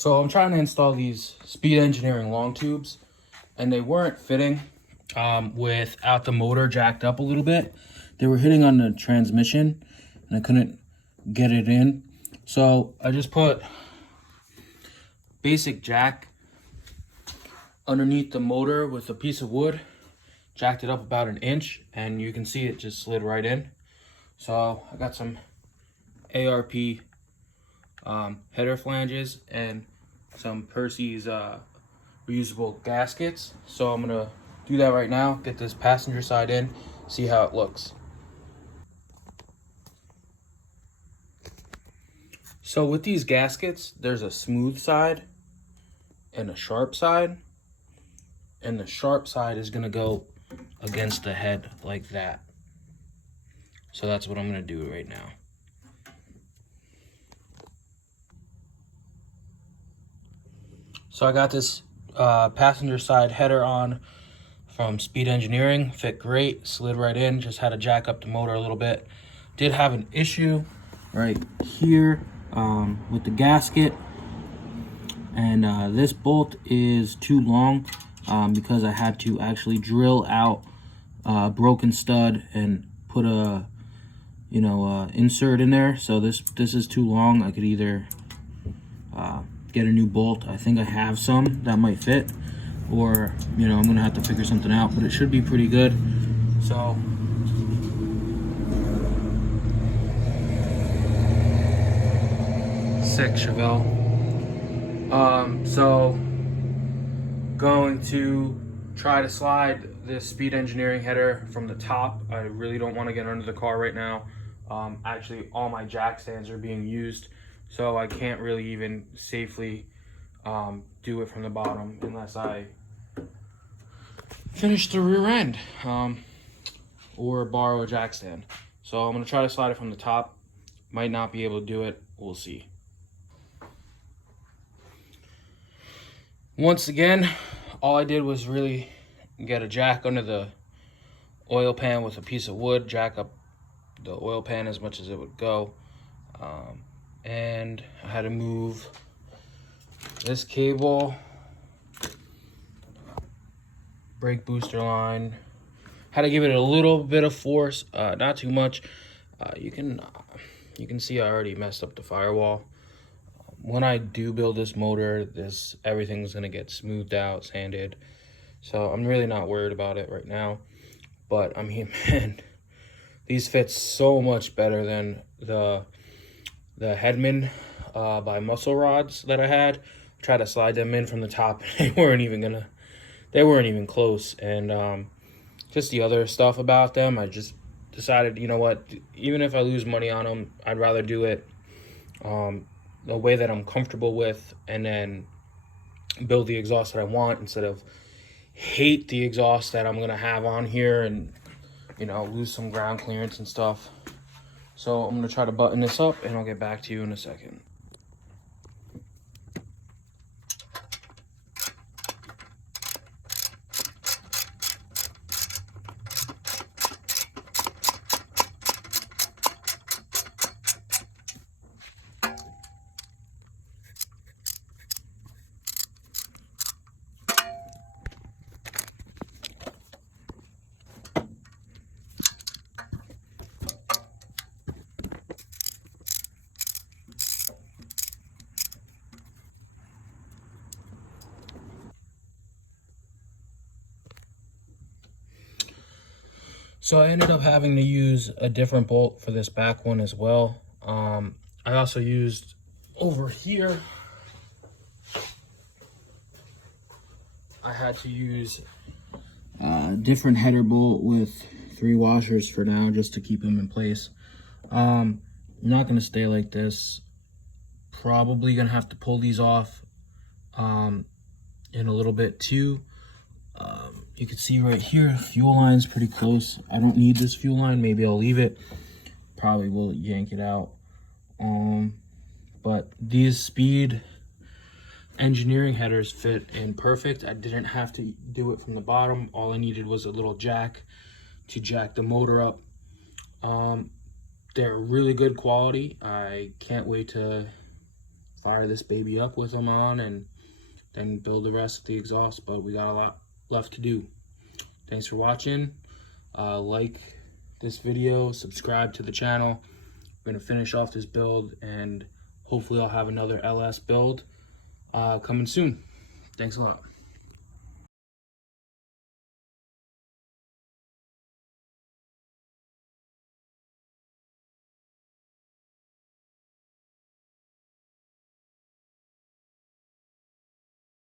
So I'm trying to install these Speed Engineering long tubes, and they weren't fitting without the motor jacked up a little bit. They were hitting on the transmission, and I couldn't get it in. So I just put basic jack underneath the motor with a piece of wood, jacked it up about an inch, and you can see it just slid right in. So I got some ARP header flanges and some Percy's reusable gaskets. So I'm gonna do that right now, get this passenger side in, see how it looks. So with these gaskets, there's a smooth side and a sharp side, and the sharp side is gonna go against the head like that. So that's what I'm gonna do right now. So I got this passenger side header on from Speed Engineering, fit great, slid right in, just had to jack up the motor a little bit. Did have an issue right here with the gasket, and this bolt is too long because I had to actually drill out a broken stud and put a insert in there. So this is too long. I could either get a new bolt. I think I have some that might fit, or I'm gonna have to figure something out, but it should be pretty good. So sick, Chevelle. So going to try to slide this Speed Engineering header from the top. I really don't want to get under the car right now. Actually, all my jack stands are being used, so I can't really even safely do it from the bottom unless I finish the rear end or borrow a jack stand. So I'm going to try to slide it from the top. Might not be able to do it. We'll see. Once again, all I did was really get a jack under the oil pan with a piece of wood, jack up the oil pan as much as it would go. And I had to move this cable, brake booster line. Had to give it a little bit of force, not too much. You can see I already messed up the firewall. When I do build this motor, everything's gonna get smoothed out, sanded. So I'm really not worried about it right now. But I mean, man, these fit so much better than the Headman by Muscle Rods that I had. Tried to slide them in from the top, and they weren't even close. And just the other stuff about them, I just decided, you know what, even if I lose money on them, I'd rather do it the way that I'm comfortable with, and then build the exhaust that I want, instead of hate the exhaust that I'm gonna have on here and lose some ground clearance and stuff. So I'm gonna try to button this up, and I'll get back to you in a second. So I ended up having to use a different bolt for this back one as well. I also used over here, I had to use a different header bolt with 3 washers for now, just to keep them in place. I'm not going to stay like this. Probably going to have to pull these off in a little bit too. You can see right here, fuel line's pretty close. I don't need this fuel line. Maybe I'll leave it. Probably will yank it out. But these Speed Engineering headers fit in perfect. I didn't have to do it from the bottom. All I needed was a little jack to jack the motor up. They're really good quality. I can't wait to fire this baby up with them on and then build the rest of the exhaust, but we got a lot left to do. Thanks for watching. Like this video, subscribe to the channel. We're gonna finish off this build and hopefully I'll have another LS build coming soon. Thanks a lot.